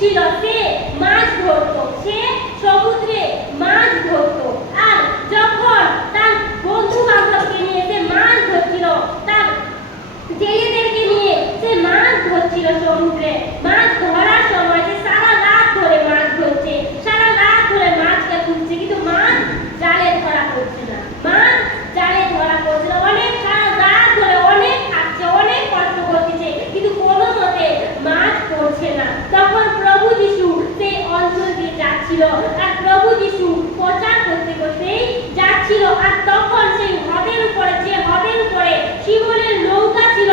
ছিল সে মাছ ধরতো, সে সমুদ্রে মাছ ধরতো। আর যখন তার বন্ধু বান্ধবকে নিয়ে সে মাছ ধরছিল, তার জেলেদেরকে নিয়ে সে মাছ ধরছিল সমুদ্রে, মাছ ধরার সময় সে সারা রাত ধরে মাছ ধরছে, সারা রাত ধরে মাছকে খুঁজছে, কিন্তু মাছ জালে ধরা পড়ছে না, মাছ জালে ধরা পড়ছে না। অনেক সারা রাত ধরে অনেক খাচ্ছে, অনেক কষ্ট করতেছে, কিন্তু কোনো মতে মাছ পড়ছে না। তখন প্রভু যিশু সেই অঞ্চল দিয়ে যাচ্ছিল, আর প্রভু যিশু প্রচার করতে করতেই যাচ্ছিল। আর তখন সেই হ্রদের উপরে, যে হ্রদের উপরে শিমনের নৌকা ছিল,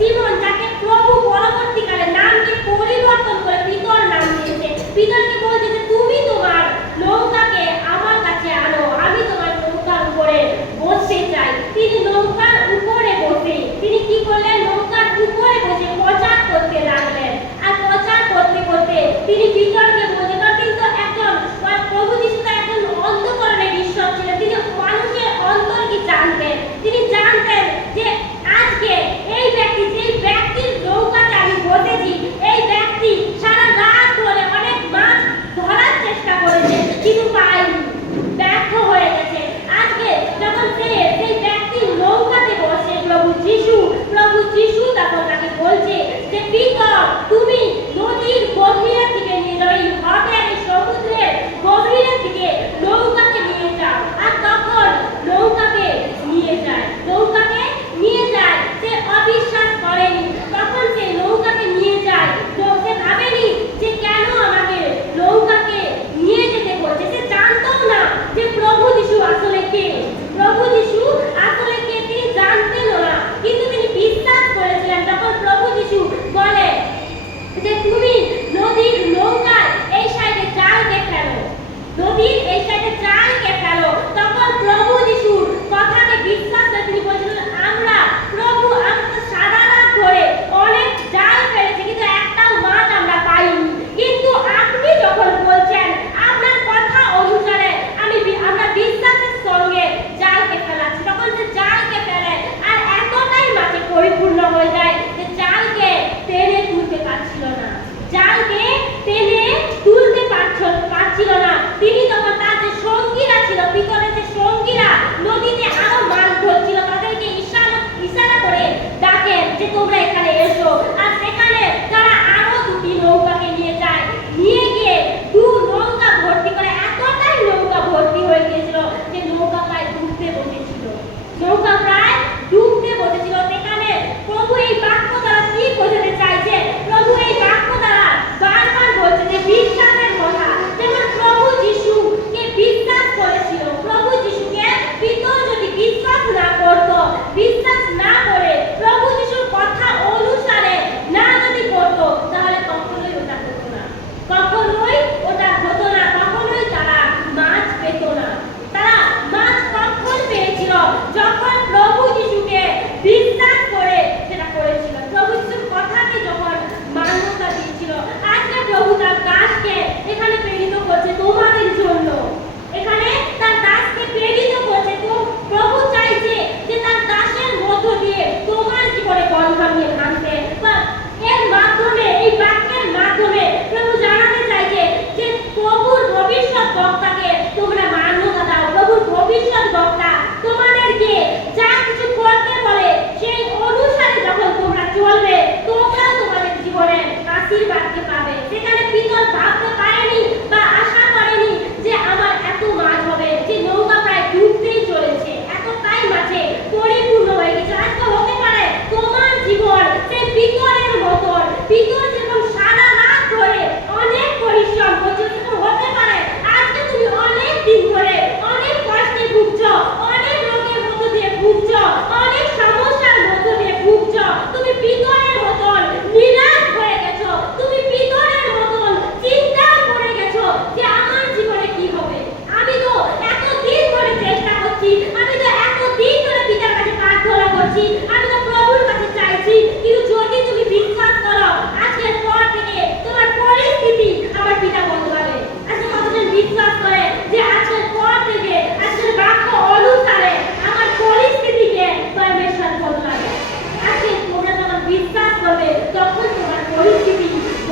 সিমন যাকে প্রভু পরবর্তীকালে নামকে পরিবর্তন করে পিতর নাম দিয়েছে, পিতরকে বলছে যে তুমি তোমার নৌকাকে আমার কাছে আনো, আমি তোমার নৌকার উপরে বসতে চাই। তিনি নৌকার উপরে বসে তিনি কি করলেন? নৌকার উপরে বসে প্রচার করতে লাগলেন। আর প্রচার করতে করতে তিনি পিতরকে বলতে, কিন্তু একজন প্রভু যিশু তো একজন অন্তঃকরণের ঈশ্বর ছিলেন, তিনি মানুষের অন্তর কি জানতেন, তিনি জানতেন যে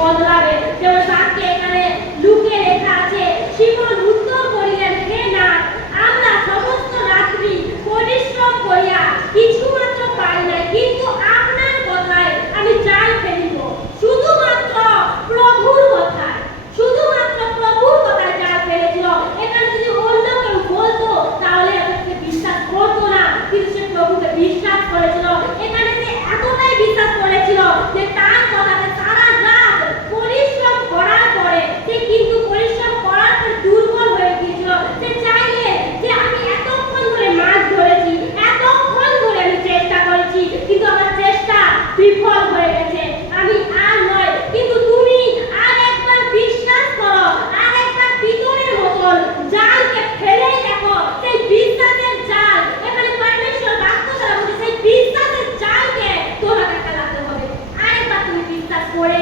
বদলাবে। যেমন বাক্যে এখানে লুকিয়ে লেখা আছে, শিমন উত্তর করিলেন, হে নাথ, আমরা সমস্ত রাত্রি পরিশ্রম করিয়া কিছুমাত্র পাই নাই, কিন্তু আপনার কথায় আমি জাল ফেলিব। শুধুমাত্র প্রভুর কথায়, শুধুমাত্র প্রভুর কথায় জাল ফেলেছিল। এখানে যদি অন্য কেউ বলতো তাহলে আমাকে বিশ্বাস করতো না, কিন্তু সে প্রভুকে বিশ্বাস করেছিল। এখানে সে এতটাই বিশ্বাস করেছিল যে তার কথাতে সারা রাত পরিশ্রম করার পরে সে কিন্তু পরিশ্রম করার পর দুর্বল হয়ে গিয়েছিল। সে চাইলে যে আমি এতক্ষণ ধরে মাছ ধরেছি, এতক্ষণ ধরে আমি চেষ্টা করেছি, কিন্তু আমার চেষ্টা বিফল হয়ে গেছে, আমি আর নয়। কিন্তু তুমি আর একবার বিশ্বাস করো, আর একবার পিতরের মতন জালকে ফেলে দেখো। সেই বিশ্বাসের জাল, এখানে পরমেশ্বর বাক্য দ্বারা বলছে, সেই বিশ্বাসের জালকে তোমাকে ফেলাতে হবে। আরেকবার তুমি বিশ্বাস করে